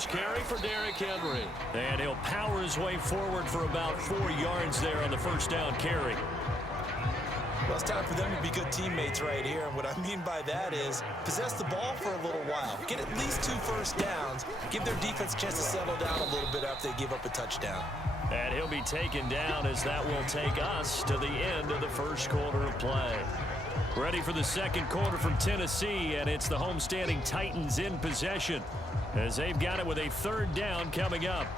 first carry for Derrick Henry. And he'll power his way forward for about 4 yards there on the first down carry. Well, it's time for them to be good teammates right here. And what I mean by that is possess the ball for a little while. Get at least 2 first downs. Give their defense a chance to settle down a little bit after they give up a touchdown. And he'll be taken down as that will take us to the end of the first quarter of play. Ready for the second quarter from Tennessee, and it's the homestanding Titans in possession as they've got it with a third down coming up.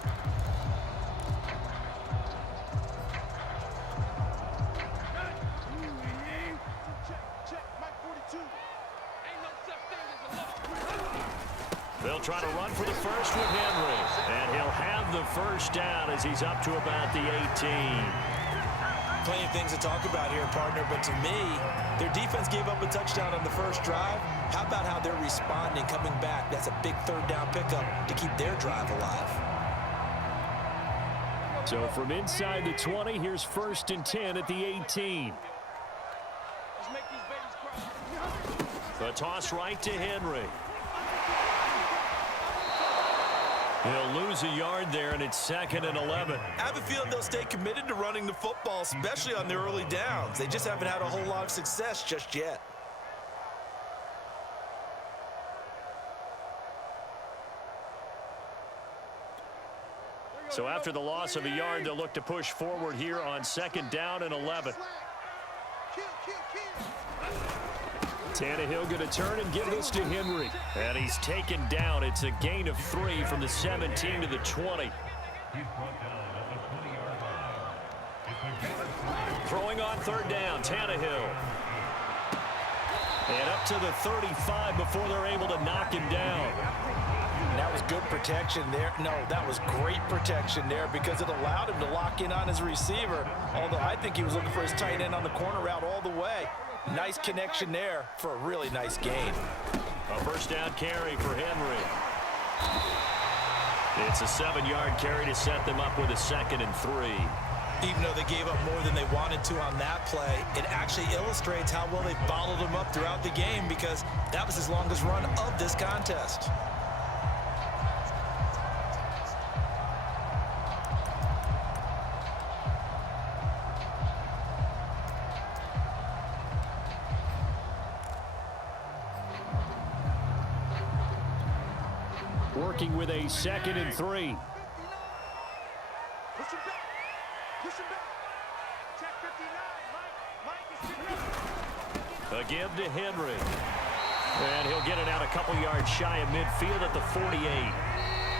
They'll try to run for the first with Henry, and he'll have the first down as he's up to about the 18. Plenty of things to talk about here, partner, but to me, their defense gave up a touchdown on the first drive. How about how they're responding, coming back? That's a big third down pickup to keep their drive alive. So from inside the 20, here's 1st and 10 at the 18. The toss right to Henry. He'll lose a yard there, and it's 2nd and 11. I have a feeling they'll stay committed to running the football, especially on the early downs. They just haven't had a whole lot of success just yet. So after the loss of a yard, they'll look to push forward here on 2nd down and 11. Tannehill going to turn and give this to Henry. And he's taken down. It's a gain of 3 from the 17 to the 20. Throwing on 3rd down, Tannehill. And up to the 35 before they're able to knock him down. That was good protection there. No, that was great protection there because it allowed him to lock in on his receiver. Although I think he was looking for his tight end on the corner route all the way. Nice connection there for a really nice gain. A first down carry for Henry. It's a 7-yard carry to set them up with a 2nd and 3. Even though they gave up more than they wanted to on that play, it actually illustrates how well they bottled him up throughout the game because that was his longest run of this contest. Working with a 2nd and 3. A give to Henry. And he'll get it out a couple yards shy of midfield at the 48.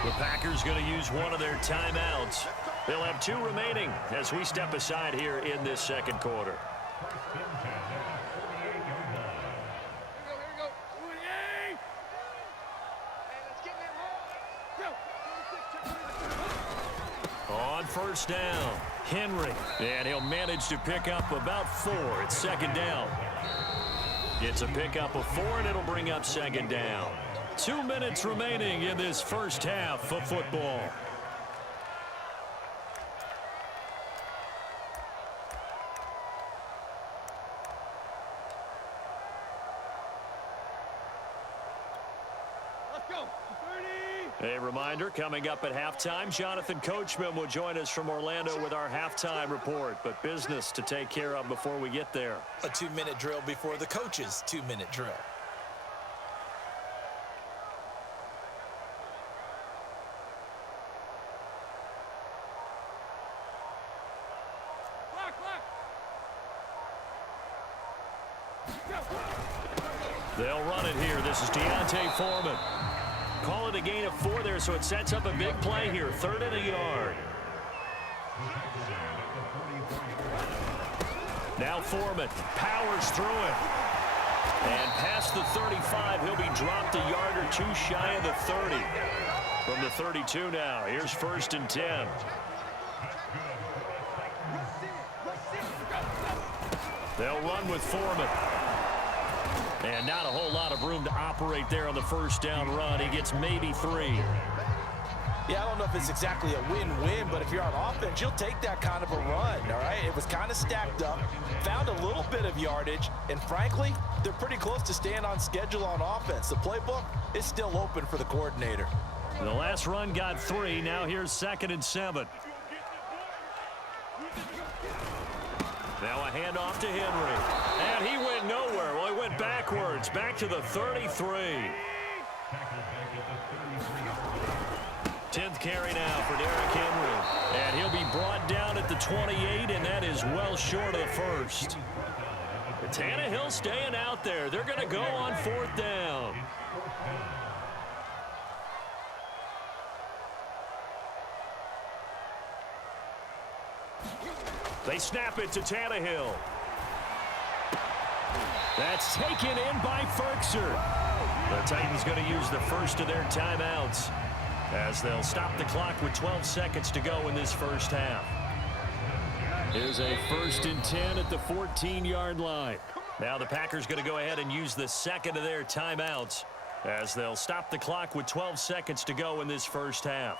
The Packers going to use one of their timeouts. They'll have 2 remaining as we step aside here in this second quarter. On first down, Henry. And he'll manage to pick up about 4. It's 2nd down. It's a pickup of 4, and it'll bring up 2nd down. 2 minutes remaining in this first half of football. A reminder, coming up at halftime, Jonathan Coachman will join us from Orlando with our halftime report, but business to take care of before we get there. A 2-minute drill before the coach's 2-minute drill. They'll run it here. This is Deontay Foreman. Call it a gain of 4 there, so it sets up a big play here. 3rd and a yard. Now Foreman powers through it. And past the 35, he'll be dropped a yard or 2 shy of the 30. From the 32 now, here's 1st and 10. They'll run with Foreman. And not a whole lot of room to operate there on the first down run. He gets maybe 3. Yeah, I don't know if it's exactly a win-win, but if you're on offense, you'll take that kind of a run, all right? It was kind of stacked up, found a little bit of yardage, and frankly, they're pretty close to staying on schedule on offense. The playbook is still open for the coordinator. The last run got 3. Now here's 2nd and 7. Now a handoff to Henry. And he went nowhere. Well, he went backwards. Back to the 33. 10th carry now for Derrick Henry. And he'll be brought down at the 28, and that is well short of the first. Tannehill staying out there. They're going to go on 4th down. They snap it to Tannehill. That's taken in by Ferkser. The Titans going to use the first of their timeouts as they'll stop the clock with 12 seconds to go in this first half. Here's a 1st and 10 at the 14-yard line. Now the Packers going to go ahead and use the second of their timeouts as they'll stop the clock with 12 seconds to go in this first half.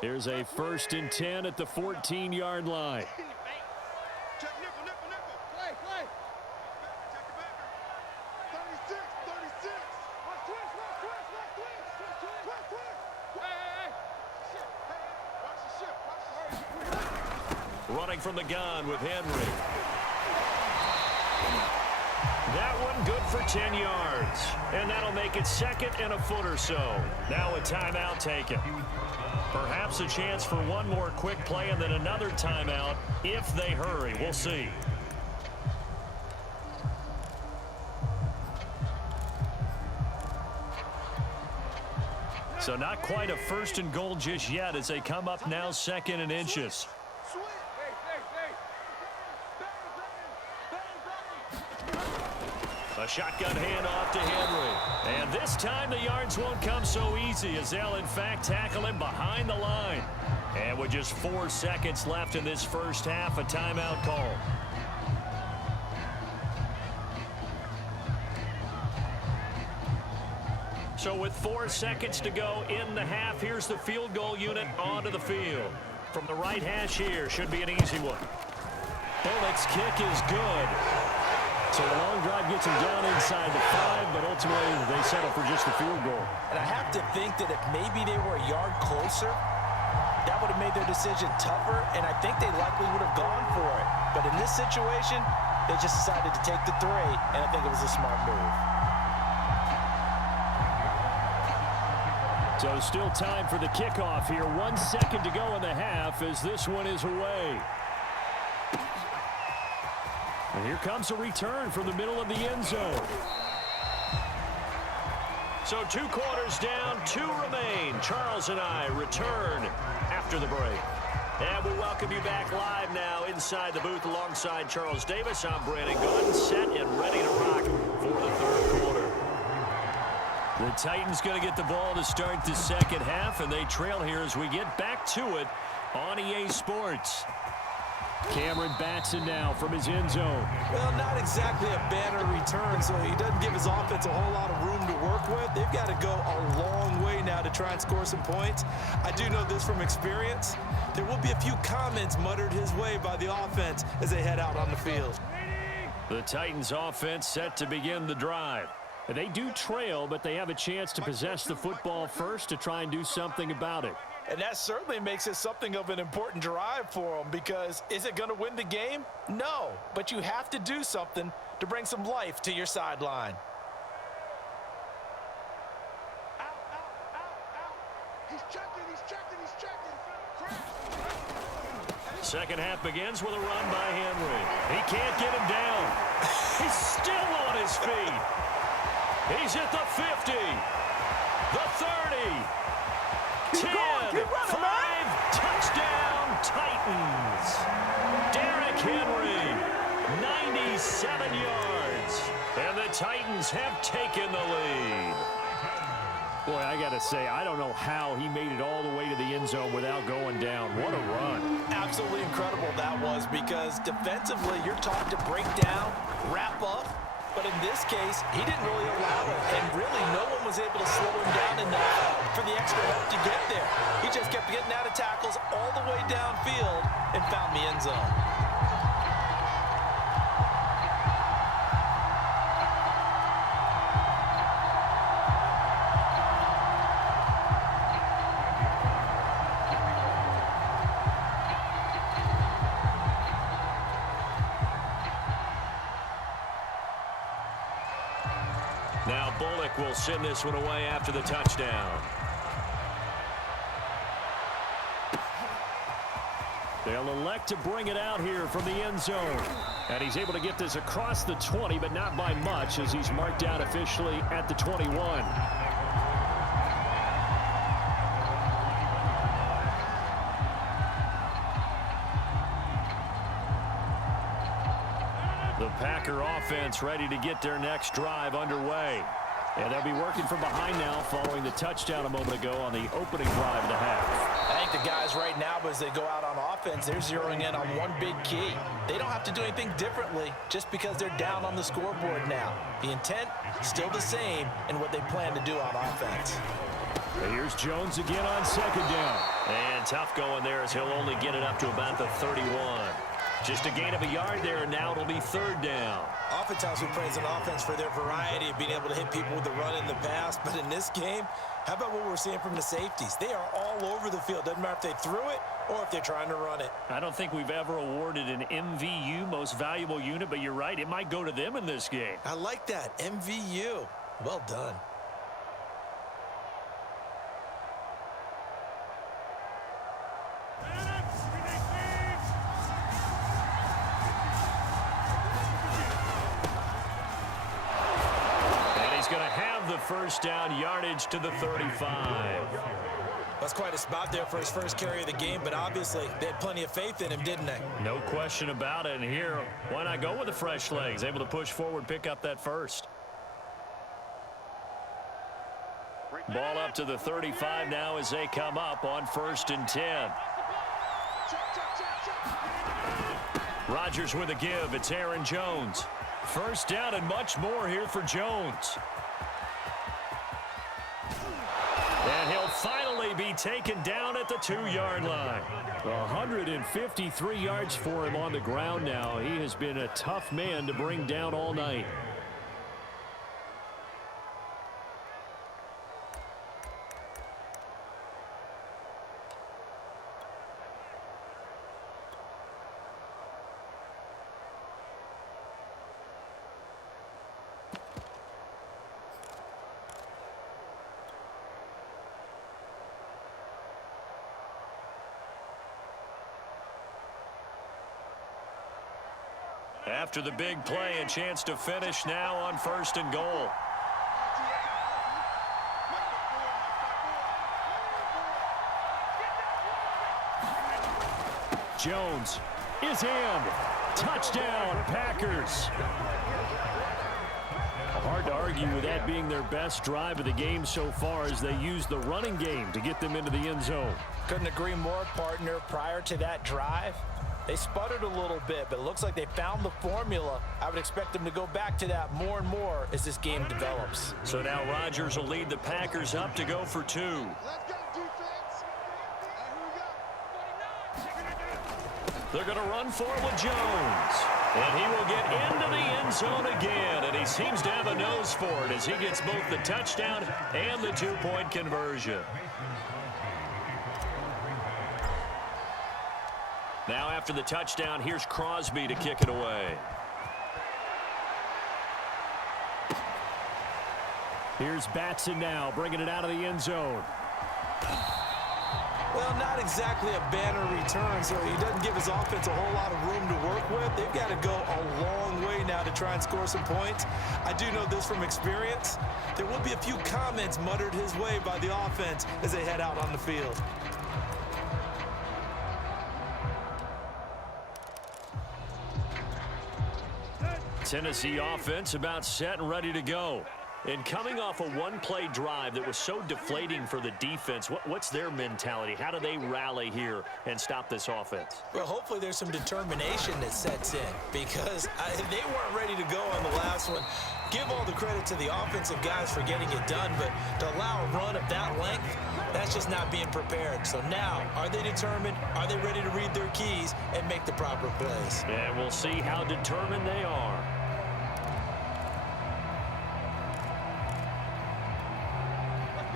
Here's a 1st and 10 at the 14-yard line. Running from the gun with Henry. That one good for 10 yards. And that'll make it 2nd and a foot or so. Now a timeout taken. Perhaps a chance for one more quick play and then another timeout if they hurry. We'll see. So not quite a 1st and goal just yet as they come up now 2nd and inches. A shotgun handoff to Henry. And this time the yards won't come so easy as they'll in fact tackle him behind the line. And with just 4 seconds left in this first half, a timeout call. So with 4 seconds to go in the half, here's the field goal unit onto the field. From the right hash here, should be an easy one. Bullock's kick is good. So the long drive gets him down inside the 5, but ultimately they settle for just the field goal. And I have to think that if maybe they were a yard closer, that would have made their decision tougher, and I think they likely would have gone for it. But in this situation, they just decided to take the 3, and I think it was a smart move. So still time for the kickoff here. 1 second to go in the half as this one is away. And here comes a return from the middle of the end zone. So 2 quarters down, 2 remain. Charles and I return after the break. And we welcome you back live now inside the booth alongside Charles Davis. I'm Brandon Gordon, set and ready to rock for the 3rd quarter. The Titans going to get the ball to start the second half, and they trail here as we get back to it on EA Sports. Cameron Batson now from his end zone. Well, not exactly a banner return, so he doesn't give his offense a whole lot of room to work with. They've got to go a long way now to try and score some points. I do know this from experience. There will be a few comments muttered his way by the offense as they head out on the field. The Titans offense set to begin the drive. They do trail, but they have a chance to possess the football first to try and do something about it. And that certainly makes it something of an important drive for them, because is it going to win the game? No, but you have to do something to bring some life to your sideline. He's checking. Second half begins with a run by Henry. He can't get him down. He's still on his feet. He's at the 50, the 30, 10, 5, touchdown Titans. Derrick Henry, 97 yards, and the Titans have taken the lead. Boy, I got to say, I don't know how he made it all the way to the end zone without going down. What a run. Absolutely incredible that was, because defensively you're taught to break down, wrap up. But in this case, he didn't really allow it, and really no one was able to slow him down enough for the extra help to get there. He just kept getting out of tackles all the way downfield and found the end zone. will send this one away after the touchdown. They'll elect to bring it out here from the end zone. And he's able to get this across the 20, but not by much, as he's marked out officially at the 21. The Packer offense ready to get their next drive underway. And they'll be working from behind now following the touchdown a moment ago on the opening drive of the half. I think the guys right now, as they go out on offense, they're zeroing in on one big key. They don't have to do anything differently just because they're down on the scoreboard now. The intent, still the same in what they plan to do on offense. And here's Jones again on second down. And tough going there as he'll only get it up to about the 31. Just a gain of a yard there, and now it'll be third down. Oftentimes we praise an offense for their variety of being able to hit people with the run in the pass, but in this game, how about what we're seeing from the safeties? They are all over the field. Doesn't matter if they threw it or if they're trying to run it. I don't think we've ever awarded an MVU, most valuable unit, but you're right, it might go to them in this game. I like that, MVU. Well done. First down yardage to the 35. That's quite a spot there for his first carry of the game, but obviously they had plenty of faith in him, didn't they? No question about it. And here, why not go with the fresh legs? Able to push forward, pick up that first. Ball up to the 35 now as they come up on 1st and 10. Rodgers with a give. It's Aaron Jones. First down and much more here for Jones. And he'll finally be taken down at the 2-yard line. 153 yards for him on the ground now. He has been a tough man to bring down all night. After the big play, a chance to finish now on 1st and goal. Jones is in. Touchdown, Packers. Hard to argue with that being their best drive of the game so far as they use the running game to get them into the end zone. Couldn't agree more, partner. Prior to that drive, they sputtered a little bit, but it looks like they found the formula. I would expect them to go back to that more and more as this game develops. So now Rodgers will lead the Packers up to go for 2. Let's go, defense. They're going to run for it with Jones. And he will get into the end zone again, and he seems to have a nose for it as he gets both the touchdown and the 2-point conversion. Now after the touchdown, here's Crosby to kick it away. Here's Batson now, bringing it out of the end zone. Well, not exactly a banner return, so he doesn't give his offense a whole lot of room to work with. They've got to go a long way now to try and score some points. I do know this from experience. There will be a few comments muttered his way by the offense as they head out on the field. Tennessee offense about set and ready to go. And coming off a one-play drive that was so deflating for the defense, what's their mentality? How do they rally here and stop this offense? Well, hopefully there's some determination that sets in because they weren't ready to go on the last one. Give all the credit to the offensive guys for getting it done, but to allow a run of that length, that's just not being prepared. So now, are they determined? Are they ready to read their keys and make the proper plays? And we'll see how determined they are.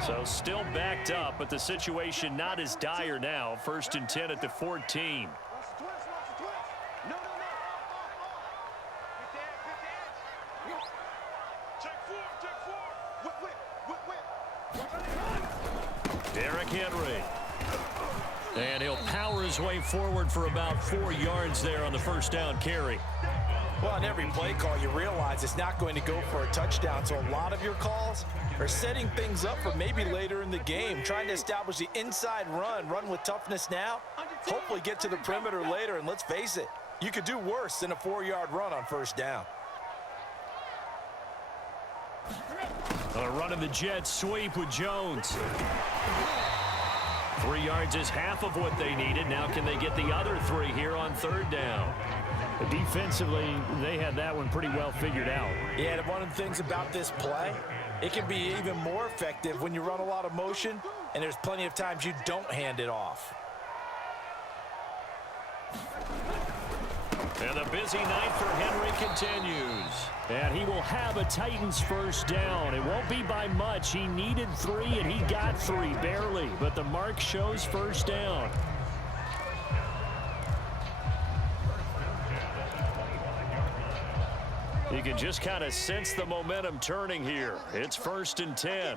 So still backed up, but the situation not as dire now. 1st and 10 at the 14. Check 4. Derrick Henry. And he'll power his way forward for about 4 yards there on the first down carry. Well, on every play call, you realize it's not going to go for a touchdown, so a lot of your calls are setting things up for maybe later in the game, trying to establish the inside run with toughness now, hopefully get to the perimeter later, and let's face it, you could do worse than a 4-yard run on first down. A run of the Jets sweep with Jones. 3 yards is half of what they needed. Now can they get the other 3 here on third down? Defensively, they had that one pretty well figured out. Yeah, and one of the things about this play, it can be even more effective when you run a lot of motion, and there's plenty of times you don't hand it off. And the busy night for Henry continues. And he will have a Titans first down. It won't be by much. He needed 3, and he got 3, barely. But the mark shows first down. You can just kind of sense the momentum turning here. It's 1st and 10.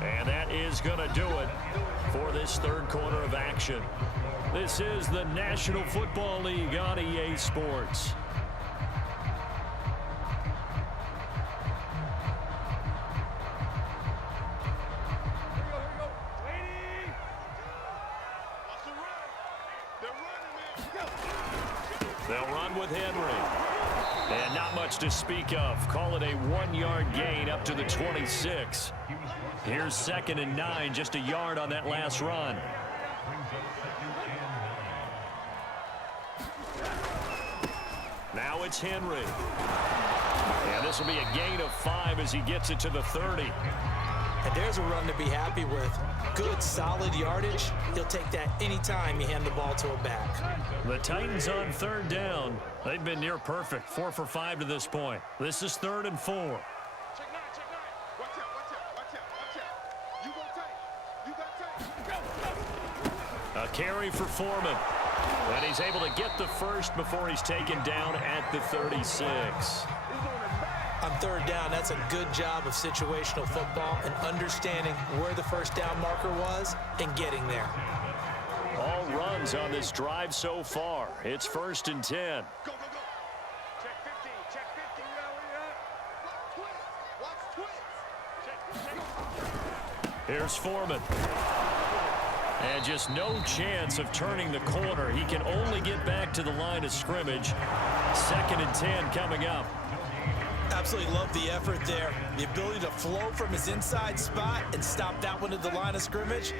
And that is going to do it for this third quarter of action. This is the National Football League on EA Sports. They'll run with Henry. And not much to speak of. Call it a 1-yard gain up to the 26. Here's 2nd and 9, just a yard on that last run. Now it's Henry. And this will be a gain of 5 as he gets it to the 30. And there's a run to be happy with. Good, solid yardage. He'll take that anytime you hand the ball to a back. The Titans on third down. They've been near perfect. 4 for 5 to this point. This is 3rd and 4. Check 9, check 9. Watch out. You got tape. A carry for Foreman. And he's able to get the first before he's taken down at the 36. On third down, that's a good job of situational football and understanding where the first down marker was and getting there. All runs on this drive so far. It's 1st and 10. Go. Check 15, check 15. Watch twins. Here's Foreman. And just no chance of turning the corner. He can only get back to the line of scrimmage. 2nd and 10 coming up. Absolutely love the effort there. The ability to flow from his inside spot and stop that one at the line of scrimmage.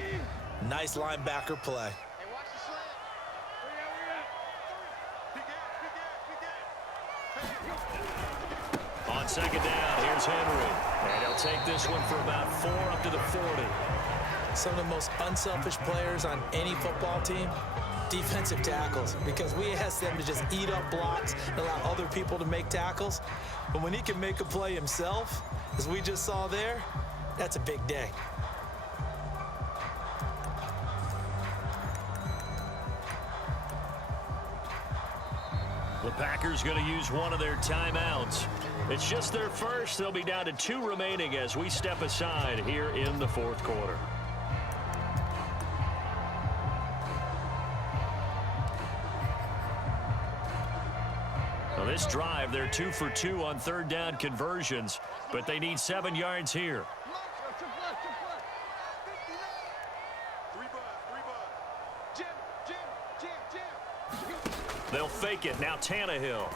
Nice linebacker play. Hey, watch the slant. Big gap. On 2nd down, here's Henry. And he'll take this one for about 4 up to the 40. Some of the most unselfish players on any football team, defensive tackles, because we ask them to just eat up blocks and allow other people to make tackles. But when he can make a play himself, as we just saw there, that's a big day. The Packers going to use one of their timeouts. It's just their first. They'll be down to 2 remaining as we step aside here in the 4th quarter. Well, this drive, they're 2 for 2 on third down conversions, but they need 7 yards here. They'll fake it. Now Tannehill.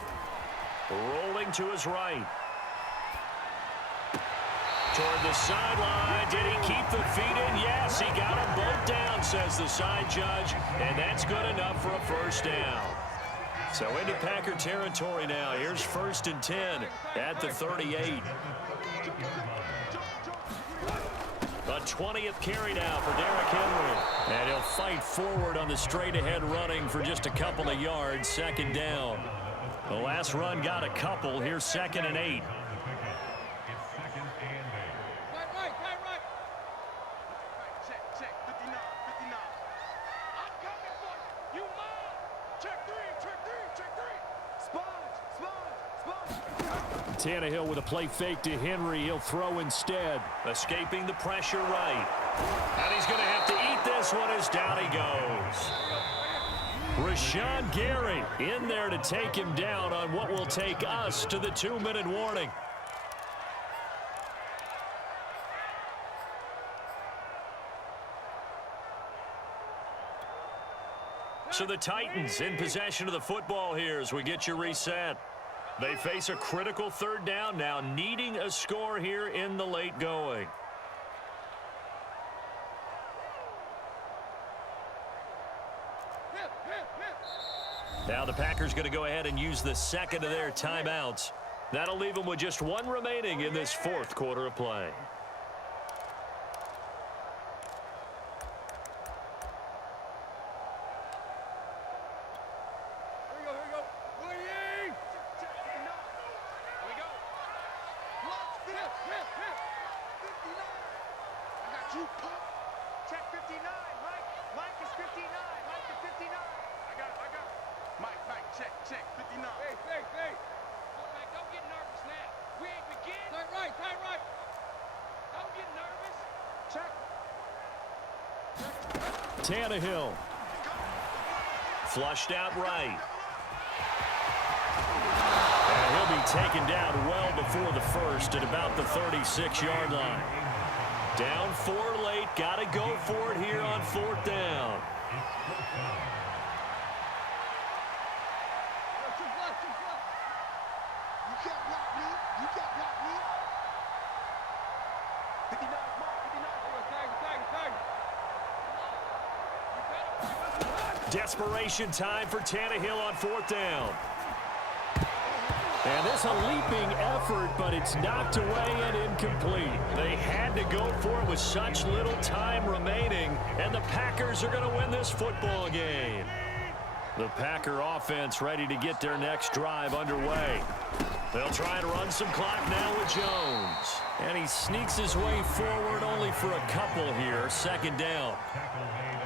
Rolling to his right. Toward the sideline. Did he keep the feet in? Yes, he got them both down, says the side judge. And that's good enough for a first down. So into Packer territory now. Here's 1st and 10 at the 38. A 20th carry now for Derrick Henry. And he'll fight forward on the straight-ahead running for just a couple of yards. 2nd down. The last run got a couple. Here's 2nd and 8. Right. Check. 59. I'm coming for you. You mine. Check 3. Sponge. Tannehill with a play fake to Henry. He'll throw instead. Escaping the pressure right. And he's going to have to eat this one as down he goes. Rashawn Gary in there to take him down on what will take us to the 2-minute warning. So the Titans in possession of the football here as we get you reset. They face a critical 3rd down now, needing a score here in the late going. Now the Packers going to go ahead and use the second of their timeouts. That'll leave them with just 1 remaining in this 4th quarter of play. Tannehill. Flushed out right. And he'll be taken down well before the first at about the 36-yard line. Down 4 late. Got to go for it here on 4th down. Desperation time for Tannehill on 4th down. And this a leaping effort, but it's knocked away and incomplete. They had to go for it with such little time remaining, and the Packers are going to win this football game. The Packer offense ready to get their next drive underway. They'll try to run some clock now with Jones. And he sneaks his way forward only for a couple here. 2nd down.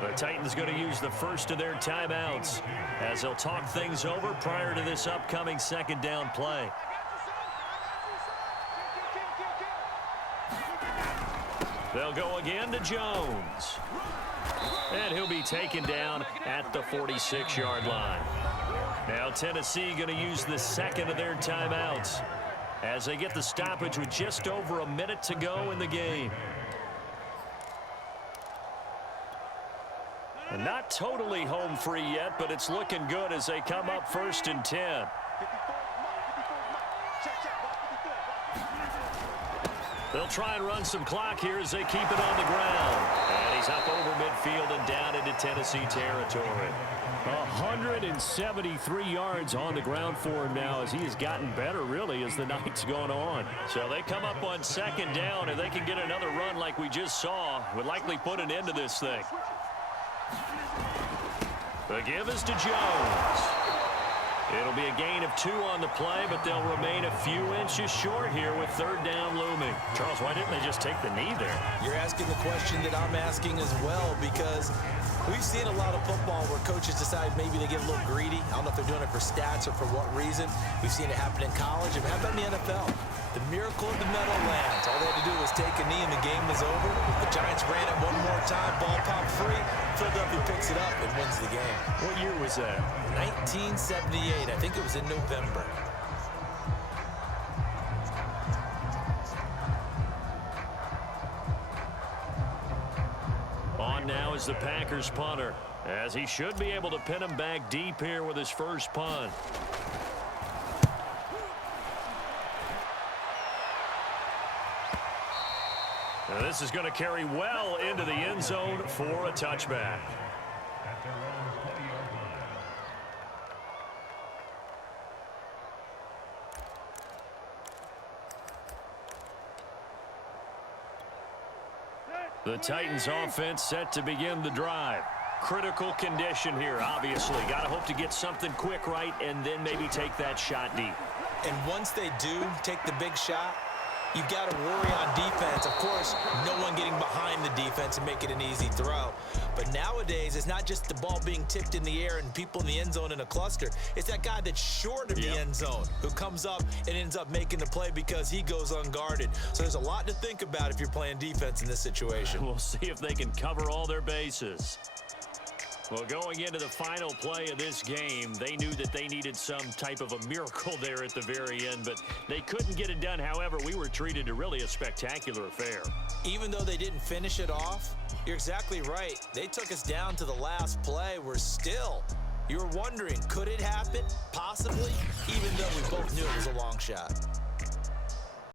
The Titans going to use the first of their timeouts as they'll talk things over prior to this upcoming 2nd down play. They'll go again to Jones. And he'll be taken down at the 46-yard line. Now Tennessee going to use the second of their timeouts as they get the stoppage with just over a minute to go in the game. And not totally home free yet, but it's looking good as they come up 1st and 10. They'll try and run some clock here as they keep it on the ground. And he's up over midfield and down into Tennessee territory. 173 yards on the ground for him now as he has gotten better, really, as the night's gone on. So they come up on 2nd down, and they can get another run like we just saw. Would likely put an end to this thing. The give is to Jones. It'll be a gain of 2 on the play, but they'll remain a few inches short here with 3rd down looming. Charles, why didn't they just take the knee there? You're asking the question that I'm asking as well, because we've seen a lot of football where coaches decide maybe they get a little greedy. I don't know if they're doing it for stats or for what reason. We've seen it happen in college. And how about in the NFL? The miracle of the Meadowlands. All they had to do was take a knee and the game was over. The Giants ran it one more time. Ball popped free. Philadelphia picks it up and wins the game. What year was that? 1978. I think it was in November. On now is the Packers punter, as he should be able to pin him back deep here with his first punt. Now this is going to carry well into the end zone for a touchback. The Titans offense set to begin the drive. Critical condition here, obviously. Got to hope to get something quick right and then maybe take that shot deep. And once they do take the big shot, you've got to worry on defense. Of course, no one getting behind the defense and making an easy throw. But nowadays, it's not just the ball being tipped in the air and people in the end zone in a cluster. It's that guy that's short of the end zone who comes up and ends up making the play because he goes unguarded. So there's a lot to think about if you're playing defense in this situation. We'll see if they can cover all their bases. Well, going into the final play of this game, they knew that they needed some type of a miracle there at the very end, but they couldn't get it done. However, we were treated to really a spectacular affair. Even though they didn't finish it off, you're exactly right. They took us down to the last play. You were wondering, could it happen? Possibly, even though we both knew it was a long shot.